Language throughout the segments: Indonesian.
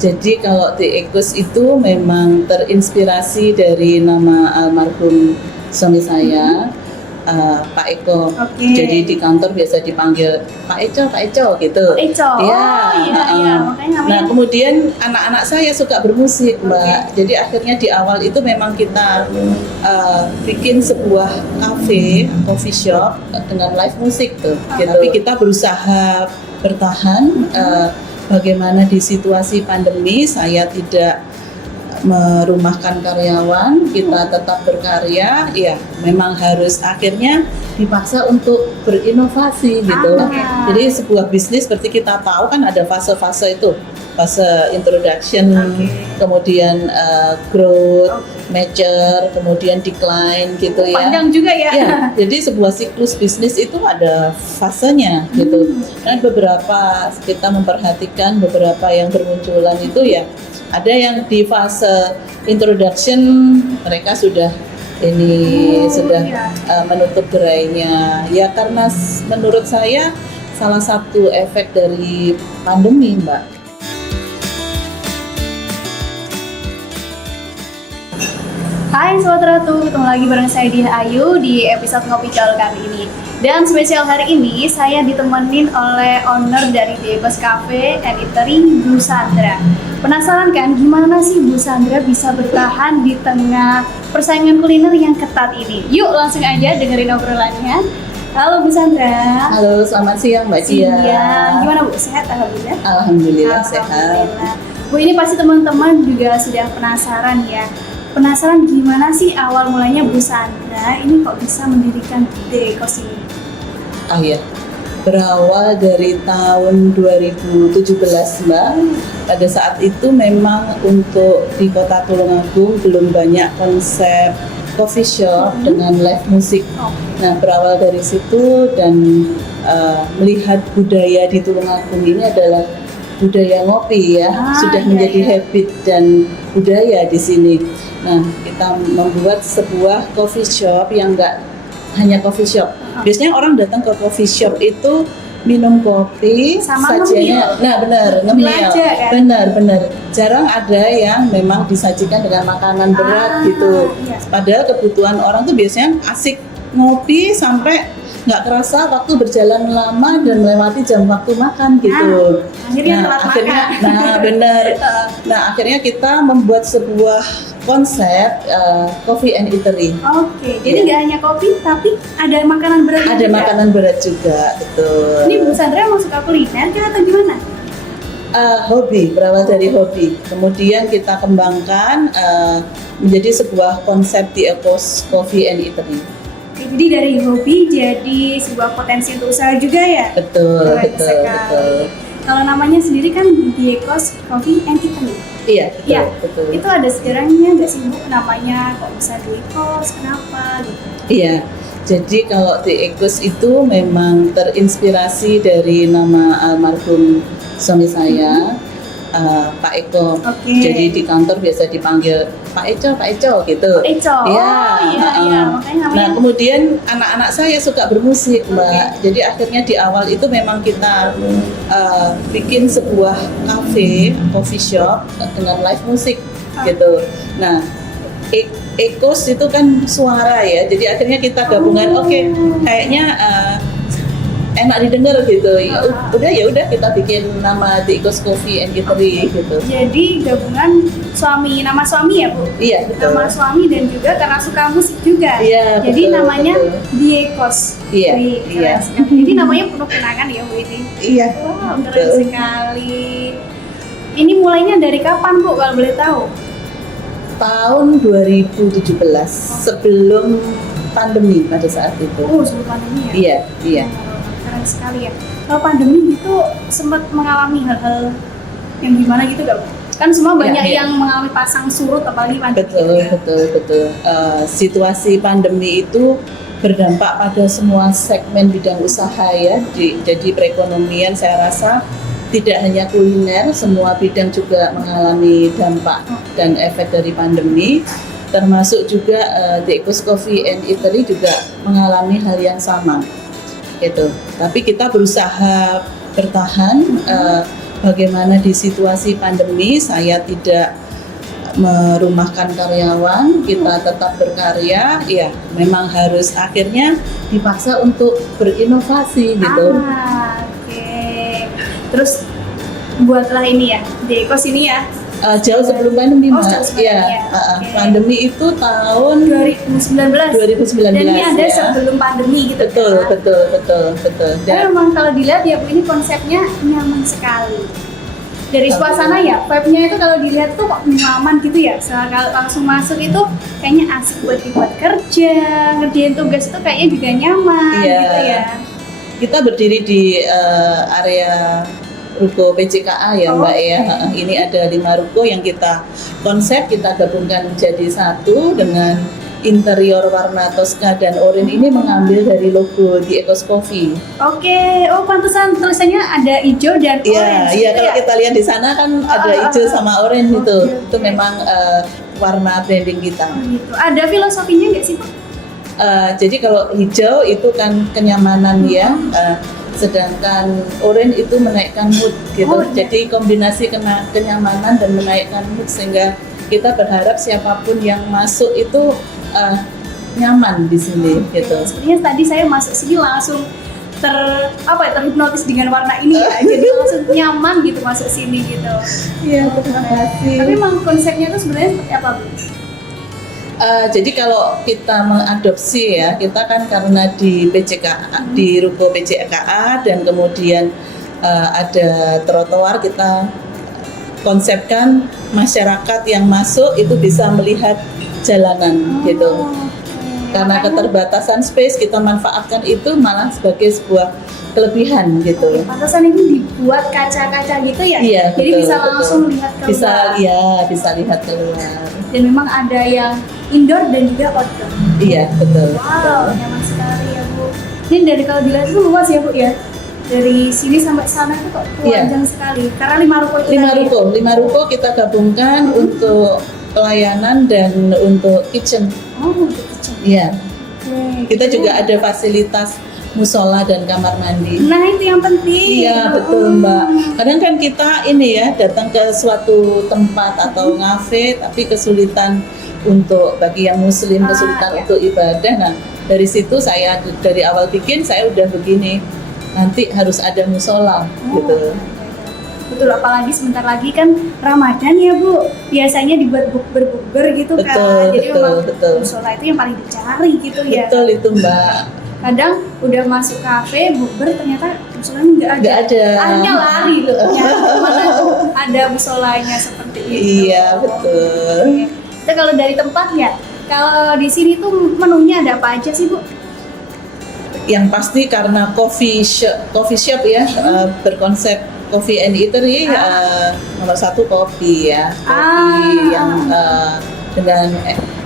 Jadi kalau The Echoes itu memang terinspirasi dari nama almarhum suami saya, Pak Eko. Jadi di kantor biasa dipanggil Pak Eco gitu. Eco. Ya, Iya, makanya namanya. Nah kemudian anak-anak saya suka bermusik, Mbak. Jadi akhirnya di awal itu memang kita bikin sebuah coffee shop dengan live musik tuh. Tapi kita berusaha bertahan. Bagaimana di situasi pandemi saya tidak merumahkan karyawan, kita tetap berkarya, ya memang harus akhirnya dipaksa untuk berinovasi gitu. Jadi sebuah bisnis seperti kita tahu kan ada fase-fase itu, fase introduction, kemudian growth, mature, kemudian decline gitu ya. Panjang juga ya. Ya, jadi sebuah siklus bisnis itu ada fasenya gitu. Dan beberapa kita memperhatikan beberapa yang bermunculan itu ya. Ada yang di fase introduction mereka sudah menutup gerainya. Ya karena menurut saya salah satu efek dari pandemi, Mbak. Hai Sobat Ratu, ketemu lagi bareng saya Diah Ayu di episode Ngopi Gaul kali ini. Dan spesial hari ini saya ditemenin oleh owner dari The Echoes Cafe and Eatery, Bu Sandra. Penasaran kan gimana sih Bu Sandra bisa bertahan di tengah persaingan kuliner yang ketat ini? Yuk langsung aja dengerin obrolannya. Halo Bu Sandra. Halo, selamat siang Mbak Cia. Gimana Bu? Sehat alhamdulillah? Alhamdulillah sehat. Bu, ini pasti teman-teman juga sudah penasaran ya. Penasaran gimana sih awal mulanya Bu Sandra ini kok bisa mendirikan The Echoes ini? Oh iya, berawal dari tahun 2017 Mbak. Pada saat itu memang untuk di Kota Tulungagung belum banyak konsep coffee shop dengan live musik. Nah berawal dari situ dan melihat budaya di Tulungagung ini adalah budaya ngopi ya, sudah menjadi habit dan budaya di sini. Nah, kita membuat sebuah coffee shop yang enggak hanya coffee shop. Biasanya orang datang ke coffee shop itu minum kopi sama sajiannya. Nah, benar, ngemil. Kan? Benar. Jarang ada yang memang disajikan dengan makanan berat gitu. Iya. Padahal kebutuhan orang tuh biasanya asik ngopi sampai nggak kerasa waktu berjalan lama dan melewati jam waktu makan gitu. Akhirnya kita membuat sebuah konsep coffee and eatery. Jadi nggak hanya kopi tapi ada makanan berat. Ada juga. Makanan berat juga, betul. Ini Bu Sandra mau suka kuliner atau gimana? Hobi, berawal dari hobi. Kemudian kita kembangkan menjadi sebuah konsep The Echoes Coffee and Eatery. Jadi dari hobi jadi sebuah potensi untuk usaha juga ya? Betul. Kalau namanya sendiri kan The Echoes Coffee and Eatery. Iya, betul. Itu ada sejarahnya nggak sih Bu? Namanya kok bisa The Echoes, kenapa gitu? Iya, jadi kalau The Echoes itu memang terinspirasi dari nama almarhum suami saya, Pak Eko. Jadi di kantor biasa dipanggil Pak Eco gitu. Eco. Iya. Makanya nah kemudian anak-anak saya suka bermusik, Mbak. Jadi akhirnya di awal itu memang kita bikin sebuah coffee shop dengan live musik gitu. Nah Echoes itu kan suara ya. Jadi akhirnya kita gabungan. Kayaknya enak didengar gitu. Ya udah kita bikin nama The Echoes Coffee and Eatery gitu. Jadi gabungan nama suami ya Bu? Iya, betul. Nama suami dan juga karena suka musik juga. Iya, jadi betul, namanya betul. The Echoes. Iya. Jadi namanya penuh kenangan ya Bu ini. Iya. Wow, keren sekali. Ini mulainya dari kapan Bu kalau boleh tahu? Tahun 2017, sebelum pandemi pada saat itu. Sebelum pandemi ya? Iya. Keren sekali ya. Kalau pandemi itu sempat mengalami hal-hal yang gimana gitu gak? Kan semua banyak yang mengalami pasang surut apalagi pandemi. Betul. Situasi pandemi itu berdampak pada semua segmen bidang usaha ya. Jadi perekonomian saya rasa tidak hanya kuliner, semua bidang juga mengalami dampak dan efek dari pandemi. Termasuk juga The Echoes Coffee and Eatery juga mengalami hal yang sama. Gitu. Tapi kita berusaha bertahan. bagaimana di situasi pandemi saya tidak merumahkan karyawan, kita tetap berkarya, ya memang harus akhirnya dipaksa untuk berinovasi gitu. Oke. Terus buatlah ini ya, Dekos ini ya. Jauh sebelum pandemi, Oh, Mbak. sebelum pandemi ya. Oke. Pandemi itu tahun 2019. 2019 Dan ini ada ya. sebelum pandemi gitu Betul, kan. betul. Tapi Dan memang kalau dilihat ya Bu, ini konsepnya nyaman sekali. Dari suasana ya, vibe-nya itu kalau dilihat tuh kok nyaman gitu ya. Kalau langsung masuk itu kayaknya asik buat kerja, ngerjain tugas itu kayaknya juga nyaman Iya. gitu ya. kita berdiri di area ruko PJKA ya, Oh, Mbak ya. oke. Ini ada 5 ruko yang kita konsep, kita gabungkan menjadi satu dengan interior warna Tosca dan oranye ini mengambil dari logo di Ecos Coffee. Oke, oh pantesan tulisannya ada hijau dan Iya, orange. iya gitu kalau ya? kita lihat di sana kan ada hijau sama orange Oke, itu. oke. Itu memang warna branding kita. Gitu. Ada filosofinya nggak sih Pak? Jadi kalau hijau itu kan kenyamanan ya, sedangkan orange itu menaikkan mood gitu. Oh, iya. Jadi kombinasi kenyamanan dan menaikkan mood sehingga kita berharap siapapun yang masuk itu nyaman di sini gitu. Sebenarnya tadi saya masuk sini langsung terhipnotis dengan warna ini ya. Jadi langsung nyaman gitu masuk sini gitu. Iya, terima kasih. Tapi memang konsepnya tuh sebenarnya seperti apa Bu? Jadi kalau kita mengadopsi ya, kita kan karena di PJKA, di ruko PJKA dan kemudian ada trotoar, kita konsepkan masyarakat yang masuk itu bisa melihat jalanan gitu. Karena keterbatasan space kita manfaatkan itu malah sebagai sebuah kelebihan gitu. Pantesan ini dibuat kaca-kaca gitu ya? Iya, Jadi betul, bisa betul. langsung lihat keluar. Bisa lihat keluar. Dan memang ada yang indoor dan juga outdoor. Iya, betul. Wow, nyaman sekali ya Bu. Ini dari kalau dilihat itu luas ya Bu ya. Dari sini sampai sana itu kok Iya. panjang sekali. Karena 5 ruko itu tadi. 5 ruko kita gabungkan untuk pelayanan dan untuk kitchen. Oh, untuk kitchen. Iya. Oke. Kita juga ada fasilitas musola dan kamar mandi. Nah, itu yang penting. Iya, betul, Mbak. Kadang kan kita ini ya datang ke suatu tempat atau ngafe tapi kesulitan untuk bagi yang muslim, kesulitan iya. untuk ibadah. Nah, dari situ saya dari awal bikin saya udah begini. Nanti harus ada musola gitu. Betul, apalagi sebentar lagi kan Ramadan ya Bu. Biasanya dibuat bukber gitu kan. Jadi memang musola itu yang paling dicari gitu ya. Betul itu, Mbak. Kadang udah masuk kafe bukber ternyata musolanya nggak ada. Nggak ada. Akhirnya lari loh. Nyari kemana tuh ada musolanya seperti itu. Iya, betul. Oke. Kita kalau dari tempatnya, kalau di sini tuh menunya ada apa aja sih Bu? Yang pasti karena coffee shop ya, berkonsep coffee and eatery, nomor 1 kopi ya, kopi yang dengan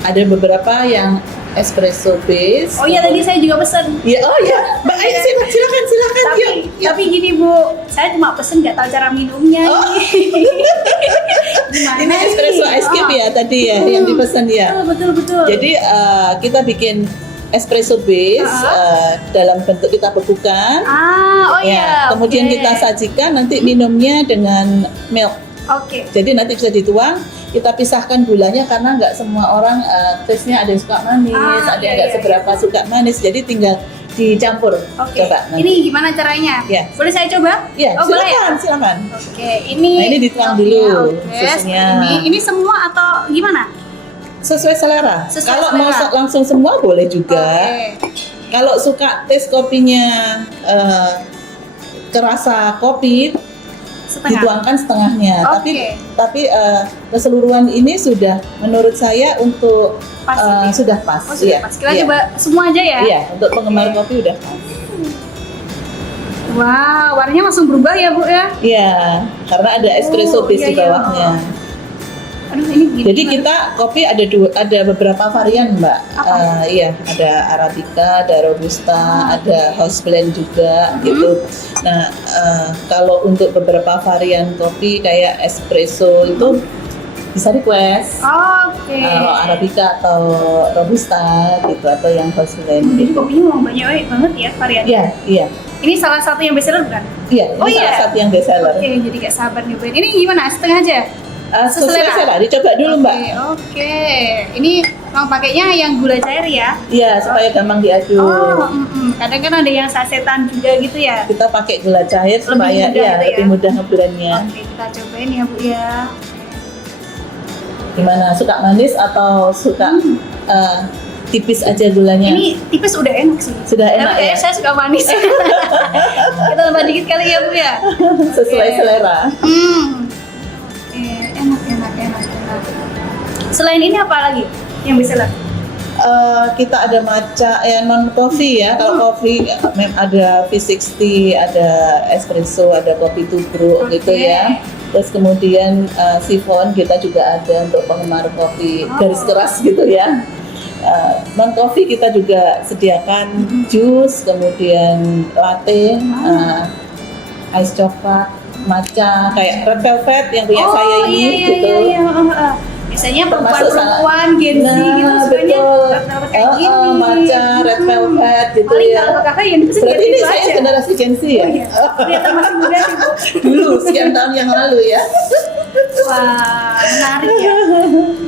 ada beberapa yang espresso base. Oh iya, tadi saya juga pesen. Ya, oh ya, Mbak Ayu silakan Tapi gini Bu, saya cuma pesen nggak tahu cara minumnya. Oh. Gimana Ini espresso ice cube ya tadi ya yang dipesan ya. Betul. Jadi kita bikin espresso base dalam bentuk kita bekukan. Oh iya. Kemudian oke. kita sajikan nanti minumnya dengan milk. Oke. Jadi nanti bisa dituang, kita pisahkan gulanya karena nggak semua orang taste-nya ada yang suka manis, ada yang nggak seberapa suka manis. Jadi tinggal dicampur. Oke. Coba nanti. Ini gimana caranya? Ya. Boleh saya coba? Ya, Oh, boleh ya? silakan. Oke, ini. Nah, ini dituang dulu Oke, susunya. ini semua atau gimana? Sesuai selera. Sesuai Kalau selera. mau langsung semua boleh juga. Oke. Kalau suka taste kopinya kerasa kopi, Setengah. dituangkan setengahnya. Oke. Tapi keseluruhan ini sudah menurut saya untuk Pas ini. sudah pas. Oh, sudah Iya, pas. Kita iya. coba semua aja ya. Iya, untuk penggemar Oke. kopi udah pas. Wow, warnanya langsung berubah ya Bu ya? Iya, karena ada espresso base di iya. bawahnya. Aduh, ini gini. Jadi kita kopi ada beberapa varian, Mbak. Apa? Iya, ada arabica, ada robusta, ada house blend juga gitu. Nah, kalau untuk beberapa varian kopi kayak espresso itu bisa request Oke. arabica atau robusta gitu atau yang house blend Jadi gitu. kopinya memang banyak banget ya variannya. Iya, iya. Ini salah satu yang bestseller bukan? Iya, ini Oh, iya? salah satu yang best seller. Oke, jadi kayak sabar nyobain. Ini gimana? Setengah aja? Sesuai selera, dicoba dulu Mbak. Oke. Ini mau pakainya yang gula cair ya? Iya, supaya gampang diaduk. Oh, kadang kan ada yang sasetan juga gitu ya. Kita pakai gula cair supaya mudah gitu ya? lebih mudah ngeburannya. Oke, kita cobain ya Bu ya. Gimana? Suka manis atau suka tipis aja gulanya? Ini tipis udah enak sih. Sudah enak Tapi kayaknya ya? saya suka manis. Kita tambah dikit kali ya Bu ya. Sesuai Oke. selera. Oke, enak. Selain ini apa lagi yang bisa lah? Kita ada matcha non coffee ya. Kalau coffee ada V60, ada espresso, ada kopi tubruk Oke. gitu ya. Terus kemudian siphon kita juga ada untuk penggemar kopi garis keras gitu ya. Non coffee kita juga sediakan jus, kemudian latte, ice coklat, matcha, kayak red velvet yang punya saya ini gitu. Iya. Biasanya Termasuk perempuan Gen Z gitu sukanya betul. red velvet kayak gini. Matcha, red velvet gitu Paling ya. kalau kakak yang pesen Berarti gitu ini saya aja. generasi Gen Z ya? Oh iya, ternyata masih muda sih Bu. Dulu sekian tahun yang lalu ya. Wah, menarik ya.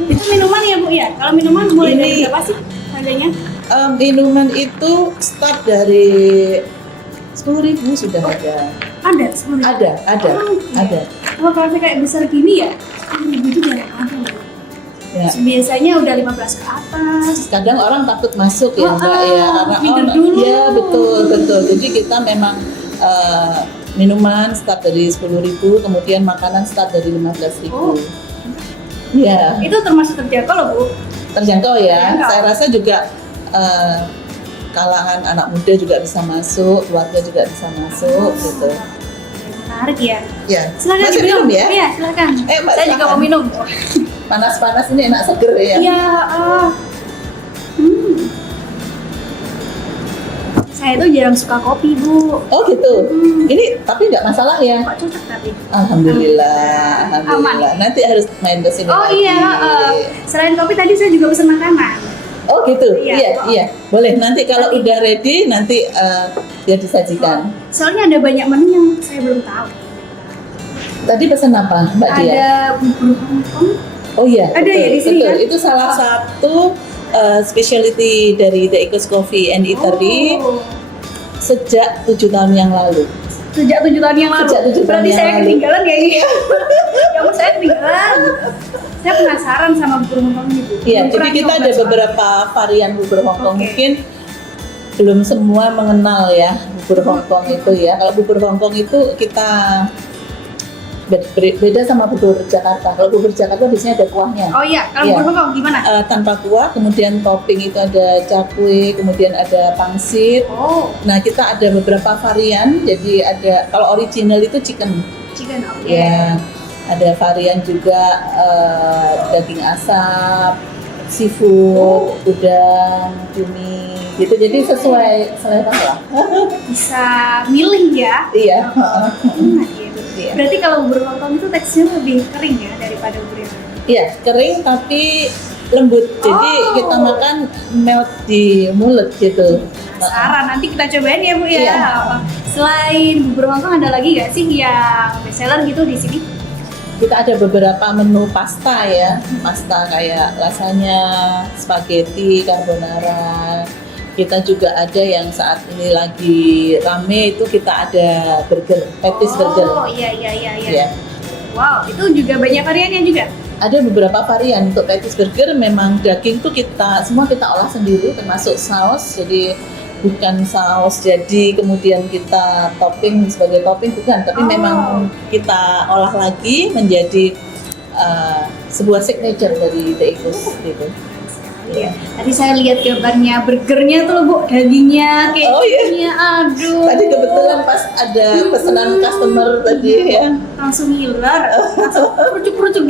Itu minuman ya Bu ya? Kalau minuman mulai dari Ini- berapa sih harganya? Minuman itu start dari 10.000 sudah ada. Ada sebenarnya. Ada. Oh, kalau kayak besar gini ya, 10.000 juga ada Bu. Ya. Biasanya udah 15 ke atas. Kadang orang takut masuk ya Mbak ya, karena minder dulu. ya betul. Jadi kita memang minuman start dari 10.000, kemudian makanan start dari 15.000. Oh. Ya. Itu termasuk terjangkau loh Bu. Terjangkau ya. Terjangkau. Saya rasa juga kalangan anak muda juga bisa masuk, keluarga juga bisa masuk gitu. Menarik ya. Ya. Silakan Masih diminum. minum ya? Iya, silakan. Mbak, Saya juga silakan. mau minum. Panas-panas ini enak seger ya. Iya. Saya tuh jarang suka kopi Bu. Oh gitu. Ini tapi nggak masalah ya. Kok cocok tapi? Alhamdulillah. Aman. Nanti harus main ke sini Oh lagi. iya. Selain kopi tadi saya juga pesan makanan. Oh gitu. Iya. Iya. Boleh. Nanti kalau udah ready nanti biar disajikan. Soalnya ada banyak menu yang saya belum tahu. Tadi pesan apa, Mbak Dia? Ada bubur Hongkong. Oh iya. Ada betul, ya di sini betul. kan? Itu salah satu specialty dari The Ecos Coffee and Eatery Oh. sejak 7 tahun yang lalu. Sejak 7 tahun yang lalu. Sejak 7 tahun Berarti yang saya lalu. ketinggalan ya ini. Ya ampun, saya ketinggalan. Saya penasaran sama bubur Hongkong ini Bu. Iya, Belum jadi pernah kita nyoba ada soalnya. beberapa varian bubur Hongkong. Oke. Mungkin belum semua mengenal ya bubur Hongkong itu ya. Kalau bubur Hongkong itu kita beda sama bubur Jakarta. Kalau bubur Jakarta biasanya ada kuahnya. Oh iya, kalau Iya. bubur Hongkong gimana? Tanpa kuah, kemudian topping itu ada cakwe, kemudian ada pangsit. Oh, Nah, kita ada beberapa varian. Jadi ada kalau original itu chicken. chicken oke. Ya, ada varian juga daging asap, seafood, udang, cumi, gitu. Jadi sesuai selera lah. Bisa milih ya. Iya. Enak ya. Bu. Iya. Berarti kalau bubur Hongkong itu teksturnya lebih kering ya daripada bubur yang lain. Iya, kering tapi lembut. Jadi Oh. kita makan melt di mulut gitu. Penasaran, nanti kita cobain ya Bu ya. Iya. Selain bubur Hongkong ada lagi nggak sih yang best seller gitu di sini? Kita ada beberapa menu pasta ya, pasta kayak lasagna, spaghetti, carbonara. Kita juga ada yang saat ini lagi rame itu kita ada burger, patties burger. Oh iya. Ya. Wow, itu juga banyak variannya juga. Ada beberapa varian untuk patties burger. Memang daging tuh kita semua kita olah sendiri, termasuk saus. Jadi bukan saus jadi kemudian kita topping sebagai topping, bukan, tapi Oh. memang kita olah lagi menjadi sebuah signature dari The Ecos gitu. Iya. Tadi saya lihat gambarnya burgernya tuh loh Bu, dagingnya, Oh, iya. kejunya, aduh. Tadi kebetulan pas ada pesanan customer tadi ya. Langsung ngiler, langsung perucuk-perucuk.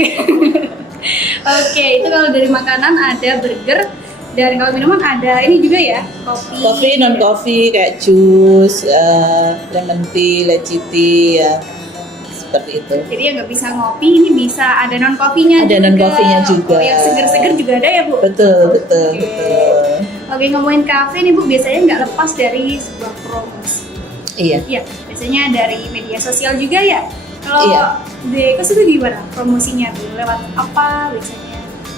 Oke, itu kalau dari makanan ada burger. Dan kalau minuman ada ini juga ya, kopi. Coffee, non coffee kayak jus, lemon tea, lychee tea ya. Seperti itu. Jadi yang nggak bisa ngopi, ini bisa ada non kopinya. Ada non-coffee-nya juga. Oh, yang seger-seger juga ada ya Bu. Betul, betul, Oke. betul. Oke, ngomongin kafe nih Bu, biasanya nggak lepas dari sebuah promosi. Iya. Iya, biasanya dari media sosial juga ya. Kalau Iya. Dekos itu gimana promosinya tuh? Lewat apa biasanya?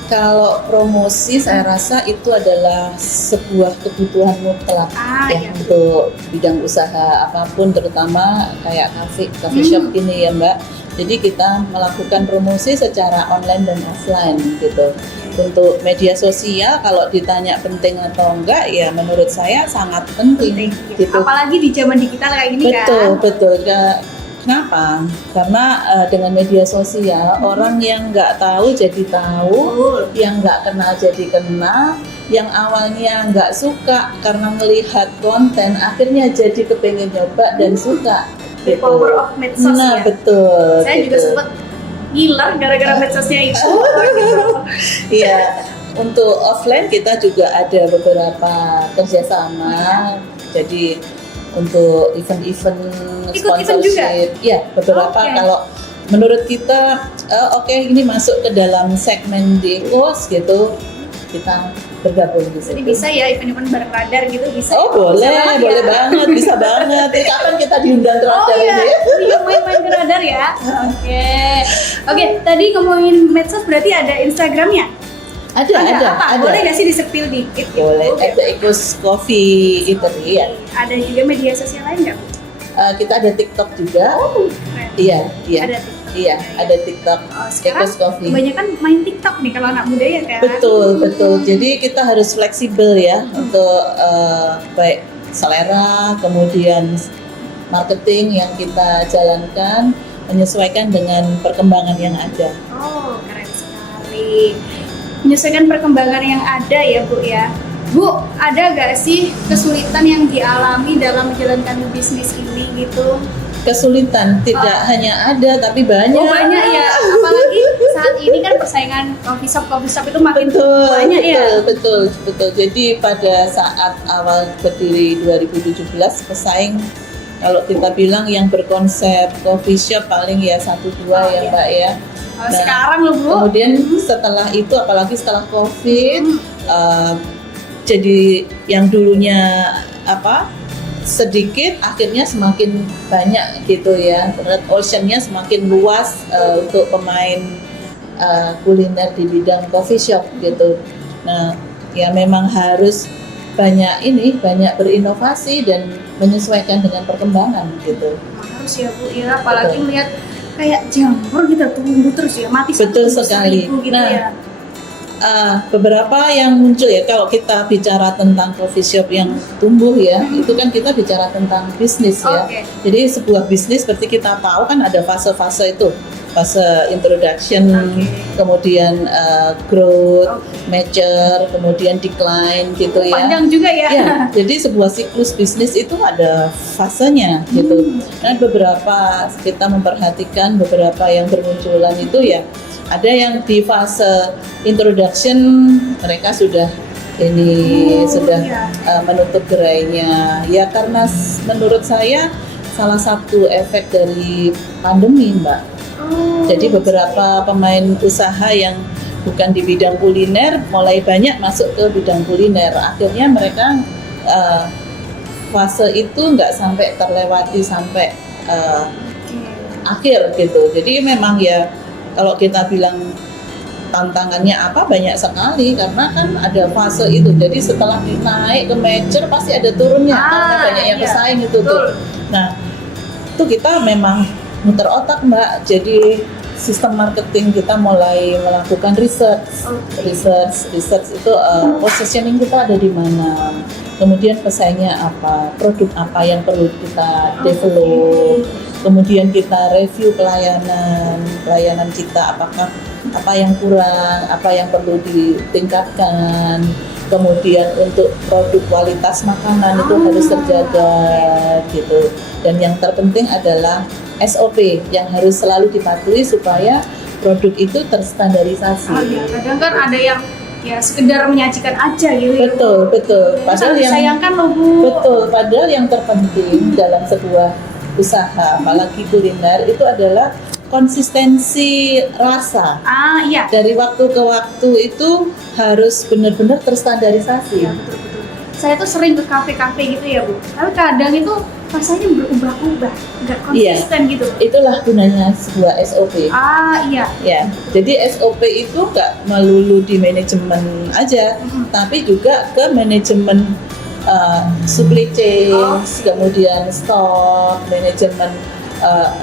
Kalau promosi saya rasa itu adalah sebuah kebutuhan mutlak Iya. untuk bidang usaha apapun, terutama kayak cafe shop ini ya Mbak. Jadi kita melakukan promosi secara online dan offline gitu. Untuk media sosial kalau ditanya penting atau enggak, ya menurut saya sangat penting gitu. Apalagi di zaman digital kayak gini Betul. Kenapa? Karena dengan media sosial orang yang nggak tahu jadi tahu, yang nggak kenal jadi kenal, yang awalnya nggak suka karena melihat konten akhirnya jadi kepengen nyoba dan suka. The power of medsos Nah, ya. betul. Saya juga sempat gila gara-gara medsosnya itu. Iya. Untuk offline kita juga ada beberapa kerjasama. Jadi untuk event-event Ikut event juga? ya beberapa. Kalau menurut kita ini masuk ke dalam segmen Dekos gitu, kita bergabung di situ. Jadi bisa ya event-event bareng radar gitu bisa. Oh boleh banget, bisa banget. Kapan kita diundang ke radar ini? Iya, main-main ke radar ya. Oke, tadi ngomongin medsos berarti ada Instagramnya? Ada. Boleh nggak sih di-spill dikit? Boleh. Ada Ekos Coffee Eatery ya. Ada juga media sosial lain nggak? Kita ada TikTok juga. Keren. Iya. Ada TikTok. Iya, ada TikTok. Sekarang Ekos Coffee. kebanyakan main TikTok nih kalau anak muda ya kan? Betul. Jadi kita harus fleksibel ya untuk baik selera, kemudian marketing yang kita jalankan menyesuaikan dengan perkembangan yang ada. Oh, keren sekali. Menyesuaikan perkembangan yang ada ya Bu ya. Bu, ada gak sih kesulitan yang dialami dalam menjalankan bisnis ini gitu? Kesulitan tidak hanya ada tapi banyak. Oh banyak ya, apalagi saat ini kan persaingan coffee shop itu makin banyak ya. Betul. Jadi pada saat awal berdiri 2017 pesaing kalau kita bilang yang berkonsep coffee shop paling ya 1-2 ya Mbak ya. Nah, sekarang loh Bu. Kemudian setelah itu apalagi setelah COVID jadi yang dulunya sedikit akhirnya semakin banyak gitu ya. Red ocean-nya semakin luas untuk pemain kuliner di bidang coffee shop gitu. Nah, ya memang harus banyak berinovasi dan menyesuaikan dengan perkembangan gitu. Harus ya Bu ya, apalagi melihat kayak jamur gitu tumbuh terus ya, mati betul sekali. Gitu nah, ya. Beberapa yang muncul ya kalau kita bicara tentang coffee shop yang tumbuh ya, itu kan kita bicara tentang bisnis ya. Jadi sebuah bisnis seperti kita tahu kan ada fase-fase itu, fase introduction, kemudian growth, mature, kemudian decline gitu ya. Panjang juga ya. Jadi sebuah siklus bisnis itu ada fasenya gitu. Dan beberapa kita memperhatikan beberapa yang bermunculan itu ya. Ada yang di fase introduction mereka sudah menutup gerainya ya karena menurut saya salah satu efek dari pandemi Mbak. Jadi beberapa pemain usaha yang bukan di bidang kuliner mulai banyak masuk ke bidang kuliner, akhirnya mereka fase itu nggak sampai terlewati sampai akhir gitu. Jadi memang ya kalau kita bilang tantangannya apa banyak sekali karena kan ada fase itu. Jadi setelah naik ke mature pasti ada turunnya karena banyak yang pesaing itu tuh. Nah, itu kita memang muter otak Mbak. Jadi sistem marketing kita mulai melakukan research itu positioning kita ada di mana, kemudian pesaingnya apa, produk apa yang perlu kita develop, kemudian kita review pelayanan kita apakah apa yang kurang, apa yang perlu ditingkatkan, kemudian untuk produk kualitas makanan itu harus terjaga gitu, dan yang terpenting adalah SOP yang harus selalu dipatuhi supaya produk itu terstandarisasi. Kadang kan ada yang ya sekedar menyajikan aja gitu. Betul. Padahal yang sayangkan loh Bu. Betul. Padahal yang terpenting dalam sebuah usaha, apalagi kuliner itu adalah konsistensi rasa. Iya. Dari waktu ke waktu itu harus benar-benar terstandarisasi. Iya betul. Saya tuh sering ke kafe-kafe gitu ya Bu. Tapi kadang itu rasanya berubah-ubah, nggak Iya. konsisten gitu. Itulah gunanya sebuah SOP. Iya. Ya, jadi SOP itu nggak melulu di manajemen aja, tapi juga ke manajemen supply chain, kemudian stok, manajemen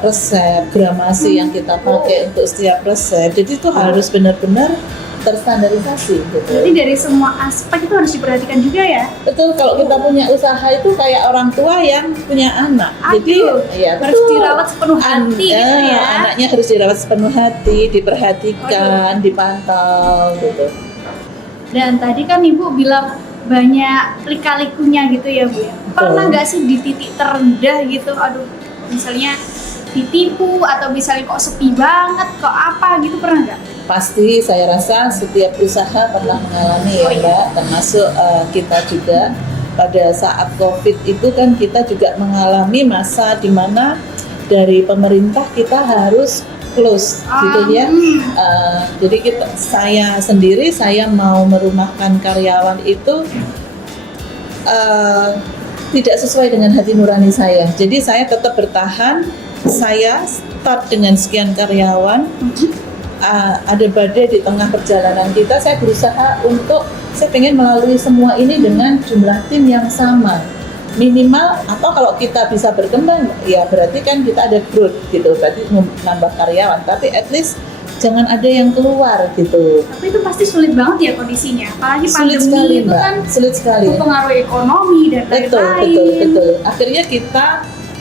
resep, gramasi yang kita pakai untuk setiap resep. Jadi itu harus benar-benar terstandarisasi gitu. Jadi dari semua aspek itu harus diperhatikan juga ya. Betul, kalau kita punya usaha itu kayak orang tua yang punya anak. Jadi ya harus betul. dirawat sepenuh hati gitu ya. Anaknya harus dirawat sepenuh hati, diperhatikan, dipantau gitu. Dan tadi kan Ibu bilang banyak lika-likunya gitu ya Bu ya. Pernah nggak sih di titik terendah gitu, aduh misalnya ditipu atau misalnya kok sepi banget, kok apa gitu, pernah nggak? Pasti saya rasa setiap usaha pernah mengalami ya Mbak, termasuk kita juga pada saat COVID itu kan kita juga mengalami masa di mana dari pemerintah kita harus close gitu ya. Jadi saya sendiri mau merumahkan karyawan itu tidak sesuai dengan hati nurani saya. Jadi saya tetap bertahan, saya start dengan sekian karyawan. Ada badai di tengah perjalanan kita, saya berusaha untuk saya pengen melalui semua ini dengan jumlah tim yang sama minimal, atau kalau kita bisa berkembang ya berarti kan kita ada growth gitu, berarti nambah karyawan, tapi at least jangan ada yang keluar gitu. Tapi itu pasti sulit banget ya kondisinya, apalagi Sulit pandemi sekali, itu Mbak. kan Sulit sekali. mempengaruhi ekonomi dan lain-lain. Betul. Akhirnya kita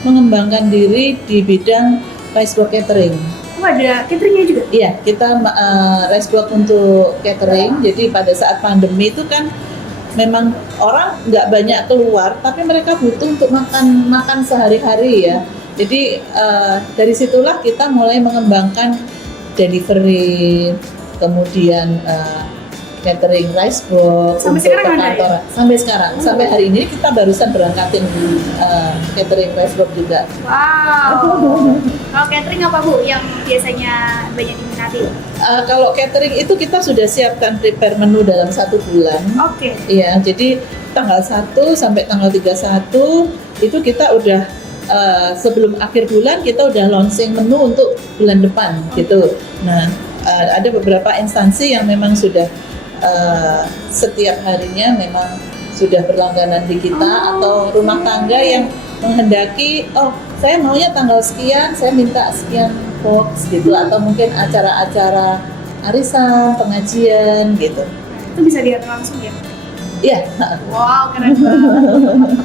mengembangkan diri di bidang rice box catering. Ada cateringnya juga? Iya, kita rice box untuk catering. Jadi pada saat pandemi itu kan memang orang nggak banyak keluar, tapi mereka butuh untuk makan sehari-hari ya. Jadi dari situlah kita mulai mengembangkan delivery, kemudian catering rice box Sampai untuk sekarang ada ya? perkantoran. Sampai sekarang, sampai hari ini kita barusan berangkatin catering rice box juga. Wow. Kalau catering apa Bu yang biasanya banyak diminati? Kalau catering itu kita sudah siapkan prepare menu dalam 1 bulan. Oke. Iya, jadi tanggal 1 sampai tanggal 31 itu kita udah sebelum akhir bulan kita udah launching menu untuk bulan depan gitu. Nah, ada beberapa instansi yang memang sudah setiap harinya memang sudah berlangganan di kita, atau rumah tangga yang menghendaki, saya maunya tanggal sekian, saya minta sekian box gitu, atau mungkin acara-acara arisan, pengajian gitu. Itu bisa diatur langsung ya? Iya. Wow, keren banget.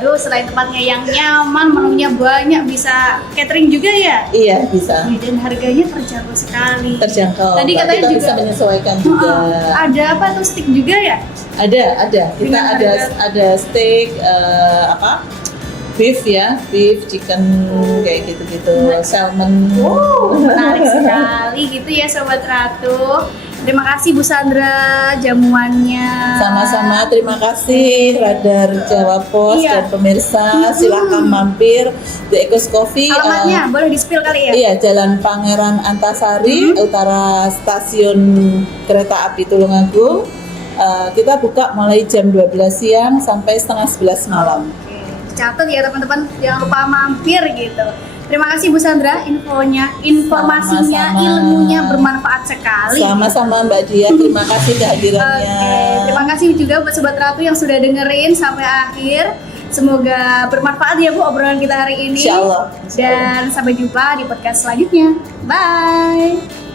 Aduh, selain tempatnya yang nyaman, menunya banyak, bisa catering juga ya? Iya, bisa. Dan harganya terjangkau sekali. Terjangkau. Tadi Mbak, katanya kita juga bisa menyesuaikan juga. Ada apa tuh, stick juga ya? Ada. Kita Dengan ada steak, beef ya, beef, chicken, kayak gitu-gitu, salmon. Menarik sekali gitu ya Sobat Ratu. Terima kasih Bu Sandra jamuannya. Sama-sama, terima kasih Radar Jawa Pos Iya. dan pemirsa. Silahkan mampir The Echoes Coffee. Alamatnya boleh di-spill kali ya? Iya, Jalan Pangeran Antasari, utara stasiun kereta api Tulungagung. Kita buka mulai jam 12 siang sampai setengah 11 malam. Oke, catat ya teman-teman, jangan lupa mampir gitu. Terima kasih Bu Sandra, informasinya, Sama-sama. ilmunya bermanfaat sekali. Sama-sama Mbak Dia, terima kasih kehadirannya. Oke, terima kasih juga buat Sobat Ratu yang sudah dengerin sampai akhir. Semoga bermanfaat ya Bu obrolan kita hari ini. Insya Allah. Dan sampai jumpa di podcast selanjutnya. Bye.